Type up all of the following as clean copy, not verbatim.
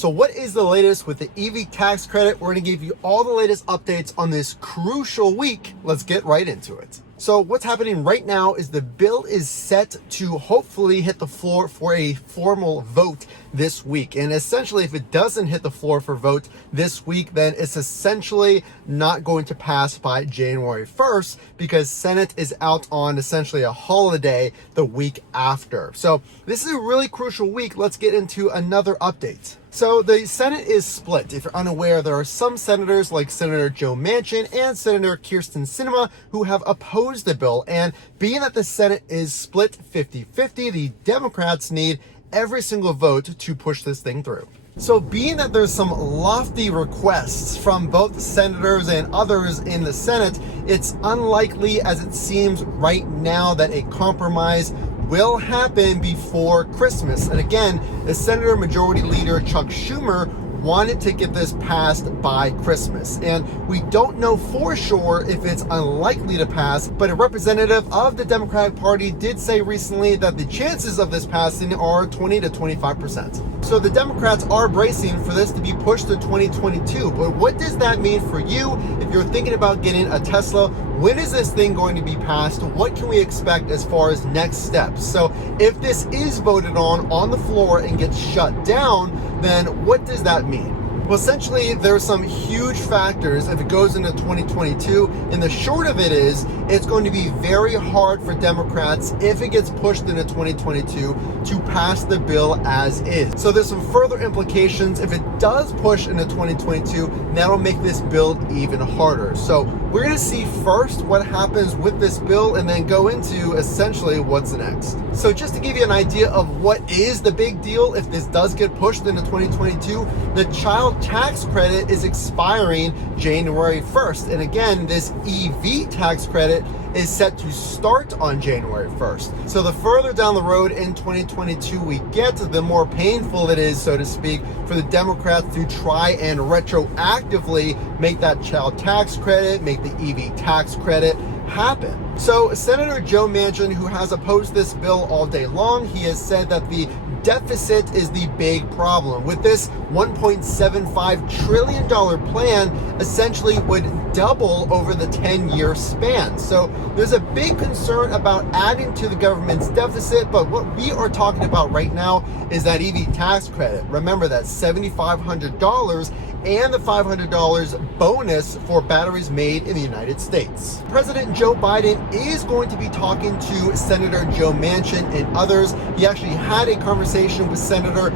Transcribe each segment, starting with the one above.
So what is the latest with the EV tax credit? We're going to give you all the latest updates on this crucial week. Let's get right into it. So what's happening right now is the bill is set to hopefully hit the floor for a formal vote this week. And essentially, if it doesn't hit the floor for vote this week, then it's essentially not going to pass by January 1st because Senate is out on essentially a holiday the week after. So this is a really crucial week. Let's get into another update. So the Senate is split. If you're unaware, there are some senators like Senator Joe Manchin and Senator Kyrsten Sinema who have opposed the bill. And being that the Senate is split 50-50, the Democrats need every single vote to push this thing through. So being that there's some lofty requests from both senators and others in the Senate, it's unlikely as it seems right now that a compromise will happen before Christmas. And again, the Senator Majority Leader Chuck Schumer wanted to get this passed by Christmas. And we don't know for sure if it's unlikely to pass, but a representative of the Democratic Party did say recently that the chances of this passing are 20 to 25%. So the Democrats are bracing for this to be pushed to 2022. But what does that mean for you if you're thinking about getting a Tesla? When is this thing going to be passed? What can we expect as far as next steps? So if this is voted on the floor and gets shut down, then what does that mean? Well, essentially, there are some huge factors if it goes into 2022. And the short of it is, it's going to be very hard for Democrats, if it gets pushed into 2022, to pass the bill as is. So there's some further implications. If it does push into 2022, that'll make this bill even harder. So we're going to see first what happens with this bill and then go into essentially what's next. So just to give you an idea of what is the big deal if this does get pushed into 2022, the child tax credit is expiring January 1st. And again, this EV tax credit is set to start on January 1st. So the further down the road in 2022 we get, the more painful it is, so to speak, for the Democrats to try and retroactively make that child tax credit, make the EV tax credit happen. So Senator Joe Manchin, who has opposed this bill all day long, he has said that the deficit is the big problem. With this $1.75 trillion plan, essentially would double over the 10-year span. So there's a big concern about adding to the government's deficit, but what we are talking about right now is that EV tax credit. Remember that $7,500 and the $500 bonus for batteries made in the United States. President Joe Biden is going to be talking to Senator Joe Manchin and others. He actually had a conversation with Senator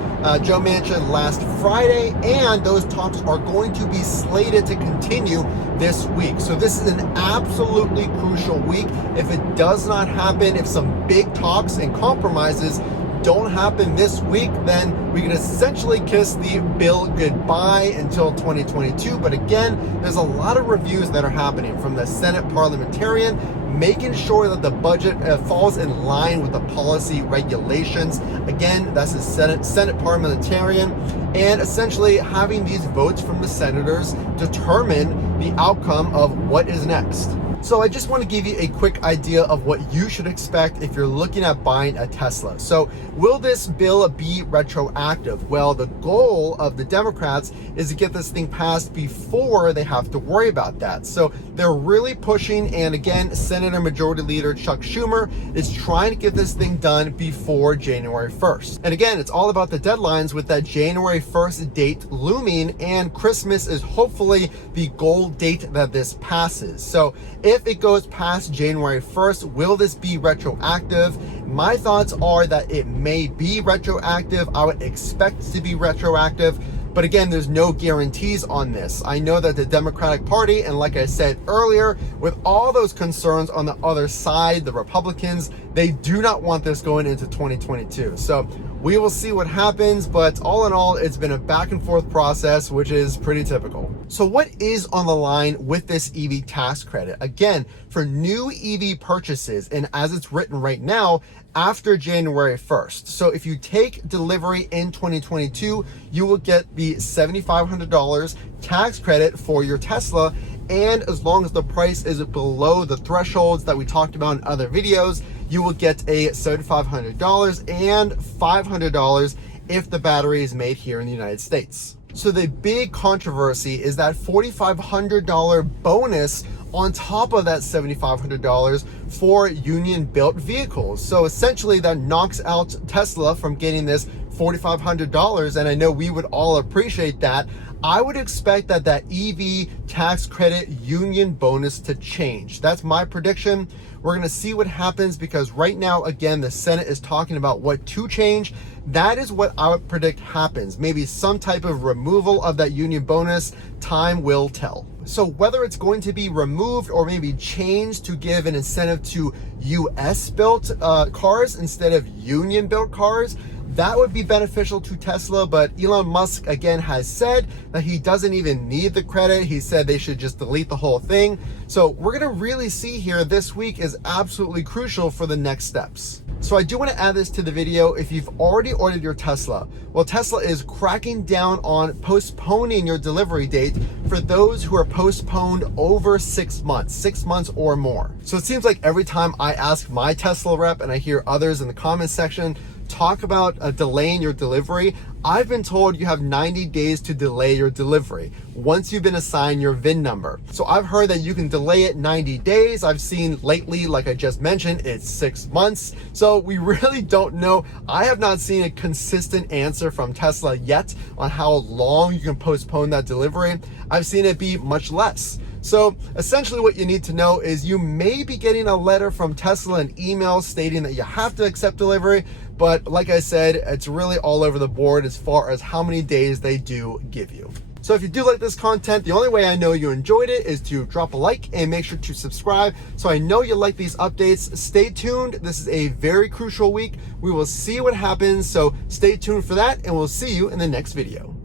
Joe Manchin last Friday, and those talks are going to be slated to continue this week. So this is an absolutely crucial week. If it does not happen, if some big talks and compromises don't happen this week, then we can essentially kiss the bill goodbye until 2022. But again, there's a lot of reviews that are happening from the Senate parliamentarian, making sure that the budget falls in line with the policy regulations. Again, that's the Senate parliamentarian, and essentially having these votes from the senators determine the outcome of what is next. So I just want to give you a quick idea of what you should expect if you're looking at buying a Tesla. So will this bill be retroactive? Well, the goal of the Democrats is to get this thing passed before they have to worry about that. So they're really pushing, and again, Senator Majority Leader Chuck Schumer is trying to get this thing done before January 1st. And again, it's all about the deadlines with that January 1st date looming, and Christmas is hopefully the goal date that this passes. So if it goes past January 1st, will this be retroactive? My thoughts are that it may be retroactive. I would expect it to be retroactive. But again, there's no guarantees on this. I know that the Democratic Party, and like I said earlier, with all those concerns on the other side, the Republicans, they do not want this going into 2022. So we will see what happens, but all in all, it's been a back and forth process, which is pretty typical. So what is on the line with this EV tax credit? Again, for new EV purchases, and as it's written right now, after January 1st. So if you take delivery in 2022, you will get the $7,500 tax credit for your Tesla. And as long as the price is below the thresholds that we talked about in other videos, you will get a $7,500 and $500 if the battery is made here in the United States. So the big controversy is that $4,500 bonus on top of that $7,500 for union built vehicles. So essentially that knocks out Tesla from getting this $4,500, and I know we would all appreciate that. I would expect that EV tax credit union bonus to change. That's my prediction. We're gonna see what happens, because right now, again, the Senate is talking about what to change. That is what I would predict happens. Maybe some type of removal of that union bonus. Time will tell. So whether it's going to be removed or maybe changed to give an incentive to US built cars instead of union built cars, that would be beneficial to Tesla. But Elon Musk, again, has said that he doesn't even need the credit. He said they should just delete the whole thing. So we're gonna really see here, this week is absolutely crucial for the next steps. So I do want to add this to the video. If you've already ordered your Tesla, well, Tesla is cracking down on postponing your delivery date for those who are postponed over 6 months or more. So it seems like every time I ask my Tesla rep and I hear others in the comments section talk about delaying your delivery, I've been told you have 90 days to delay your delivery once you've been assigned your VIN number. So I've heard that you can delay it 90 days. I've seen lately, like I just mentioned, it's 6 months. So we really don't know. I have not seen a consistent answer from Tesla yet on how long you can postpone that delivery. I've seen it be much less. So essentially what you need to know is you may be getting a letter from Tesla, an email stating that you have to accept delivery, but like I said, it's really all over the board as far as how many days they do give you. So if you do like this content, the only way I know you enjoyed it is to drop a like and make sure to subscribe so I know you like these updates. Stay tuned. This is a very crucial week. We will see what happens, so stay tuned for that, and we'll see you in the next video.